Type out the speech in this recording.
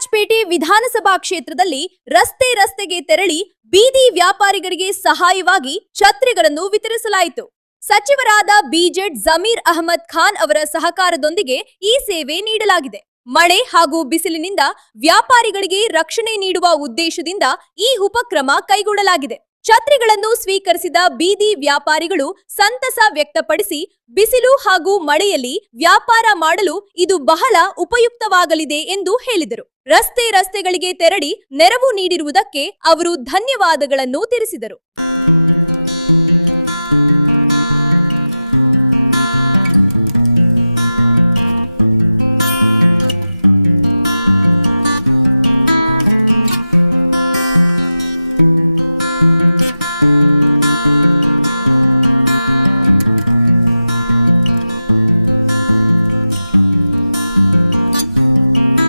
ವಿರಾಜಪೇಟೆ ವಿಧಾನಸಭಾ ಕ್ಷೇತ್ರದಲ್ಲಿ ರಸ್ತೆಗೆ ತೆರಳಿ ಬೀದಿ ವ್ಯಾಪಾರಿಗಳಿಗೆ ಸಹಾಯವಾಗಿ ಛತ್ರಿಗಳನ್ನು ವಿತರಿಸಲಾಯಿತು. ಸಚಿವರಾದ ಬಿಜೆಡ್ ಜಮೀರ್ ಅಹಮದ್ ಖಾನ್ ಅವರ ಸಹಕಾರದೊಂದಿಗೆ ಈ ಸೇವೆ ನೀಡಲಾಗಿದೆ. ಮಳೆ ಹಾಗೂ ಬಿಸಿಲಿನಿಂದ ವ್ಯಾಪಾರಿಗಳಿಗೆ ರಕ್ಷಣೆ ನೀಡುವ ಉದ್ದೇಶದಿಂದ ಈ ಉಪಕ್ರಮ ಕೈಗೊಳ್ಳಲಾಗಿದೆ. ಛತ್ರಿಗಳನ್ನು ಸ್ವೀಕರಿಸಿದ ಬೀದಿ ವ್ಯಾಪಾರಿಗಳು ಸಂತಸ ವ್ಯಕ್ತಪಡಿಸಿ ಬಿಸಿಲು ಹಾಗೂ ಮಳೆಯಲ್ಲಿ ವ್ಯಾಪಾರ ಮಾಡಲು ಇದು ಬಹಳ ಉಪಯುಕ್ತವಾಗಲಿದೆ ಎಂದು ಹೇಳಿದರು. ರಸ್ತೆಗಳಿಗೆ ತೆರಳಿ ನೆರವು ನೀಡಿರುವುದಕ್ಕೆ ಅವರು ಧನ್ಯವಾದಗಳನ್ನು ತಿಳಿಸಿದರು.